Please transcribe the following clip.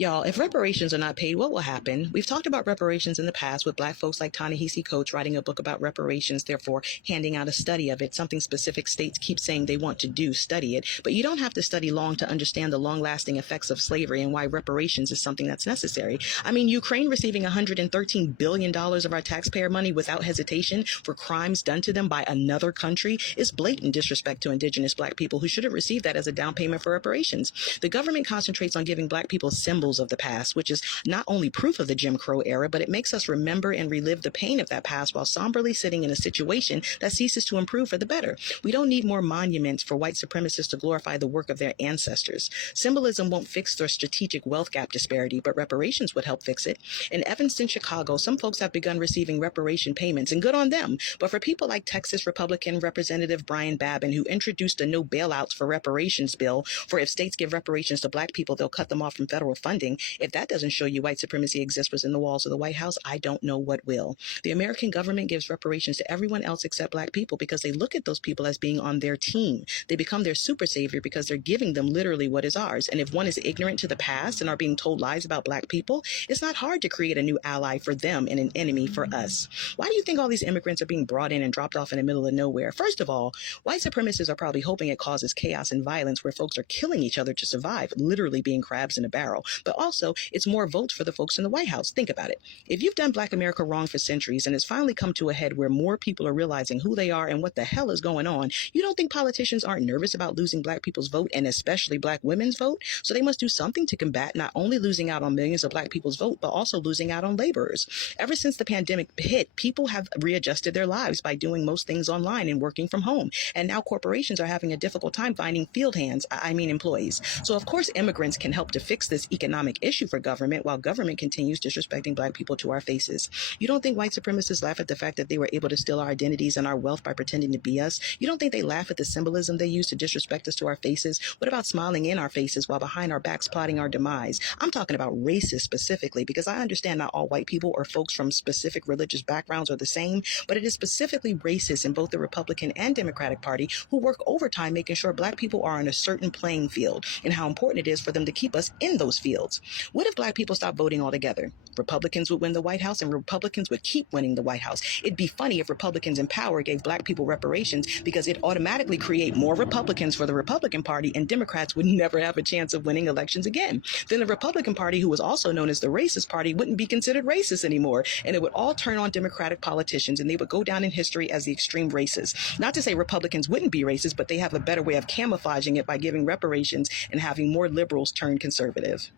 Y'all, if reparations are not paid, what will happen? We've talked about reparations in the past with Black folks like Ta-Nehisi Coates writing a book about reparations, therefore handing out a study of it, something specific states keep saying they want to do, study it. But you don't have to study long to understand the long-lasting effects of slavery and why reparations is something that's necessary. I mean, Ukraine receiving $113 billion of our taxpayer money without hesitation for crimes done to them by another country is blatant disrespect to indigenous Black people who should have received that as a down payment for reparations. The government concentrates on giving Black people symbols of the past, which is not only proof of the Jim Crow era, but it makes us remember and relive the pain of that past while somberly sitting in a situation that ceases to improve for the better. We don't need more monuments for white supremacists to glorify the work of their ancestors. Symbolism won't fix their strategic wealth gap disparity, but reparations would help fix it. In Evanston, Chicago, some folks have begun receiving reparation payments, and good on them. But for people like Texas Republican Representative Brian Babin, who introduced a no bailouts for reparations bill for if states give reparations to Black people, they'll cut them off from federal funding. If that doesn't show you white supremacy exists within the walls of the White House, I don't know what will. The American government gives reparations to everyone else except Black people because they look at those people as being on their team. They become their super savior because they're giving them literally what is ours. And if one is ignorant to the past and are being told lies about Black people, it's not hard to create a new ally for them and an enemy for us. Why do you think all these immigrants are being brought in and dropped off in the middle of nowhere? First of all, white supremacists are probably hoping it causes chaos and violence where folks are killing each other to survive, literally being crabs in a barrel. But also, it's more votes for the folks in the White House. Think about it. If you've done Black America wrong for centuries and it's finally come to a head where more people are realizing who they are and what the hell is going on, you don't think politicians aren't nervous about losing Black people's vote and especially Black women's vote? So they must do something to combat not only losing out on millions of Black people's vote, but also losing out on laborers. Ever since the pandemic hit, people have readjusted their lives by doing most things online and working from home. And now corporations are having a difficult time finding field hands, employees. So of course, immigrants can help to fix this economic issue for government while government continues disrespecting Black people to our faces. You don't think white supremacists laugh at the fact that they were able to steal our identities and our wealth by pretending to be us? You don't think they laugh at the symbolism they use to disrespect us to our faces? What about smiling in our faces while behind our backs plotting our demise? I'm talking about racists specifically because I understand not all white people or folks from specific religious backgrounds are the same, but it is specifically racists in both the Republican and Democratic Party who work overtime making sure Black people are on a certain playing field and how important it is for them to keep us in those fields. What if Black people stop voting altogether? Republicans would win the White House and Republicans would keep winning the White House. It'd be funny if Republicans in power gave Black people reparations because it automatically create more Republicans for the Republican Party and Democrats would never have a chance of winning elections again. Then the Republican Party, who was also known as the racist party, wouldn't be considered racist anymore. And it would all turn on Democratic politicians and they would go down in history as the extreme racists. Not to say Republicans wouldn't be racist, but they have a better way of camouflaging it by giving reparations and having more liberals turn conservative.